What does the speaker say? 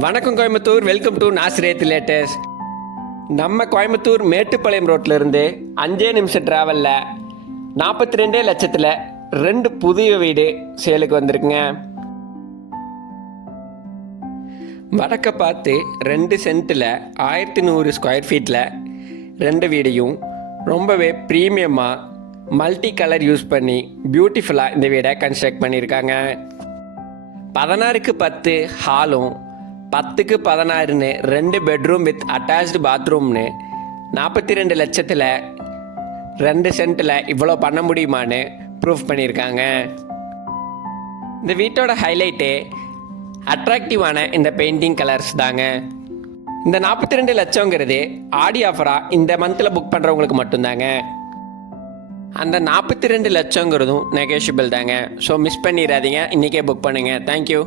வணக்கம் Coimbatore, welcome to Nazareth latest. நம்ம கோயம்புத்தூர் மேட்டுப்பாளையம் ரோட்டில் இருந்து 5 நிமிஷம் ட்ராவலில் 42 லட்சத்தில் 2 புதிய வீடு சேலுக்கு வந்திருக்குங்க. வடக்க பார்த்து 2 சென்ட்டில் 1100 ஸ்கொயர் ஃபீட்டில் 2 வீடையும் ரொம்பவே ப்ரீமியமாக மல்டி கலர் யூஸ் பண்ணி பியூட்டிஃபுல்லாக இந்த வீடை கன்ஸ்ட்ரக்ட் பண்ணியிருக்காங்க. 16க்கு 10 ஹாலும் 10க்கு 16ன்னு 2 பெட்ரூம் வித் அட்டாச்டு பாத்ரூம்னு 42 லட்சத்தில் 2 சென்ட்டில் இவ்வளோ பண்ண முடியுமான்னு ப்ரூஃப் பண்ணியிருக்காங்க. இந்த வீட்டோட ஹைலைட்டே அட்ராக்டிவான இந்த பெயிண்டிங் கலர்ஸ் தாங்க. இந்த 42 லட்சங்கிறது ஆடி ஆஃபராக இந்த மந்தில் புக் பண்ணுறவங்களுக்கு மட்டும்தாங்க. அந்த 42 லட்சங்கிறதும் நெகோஷியபிள் தாங்க. ஸோ மிஸ் பண்ணிடாதீங்க, இன்றைக்கே புக் பண்ணுங்கள். தேங்க்யூ.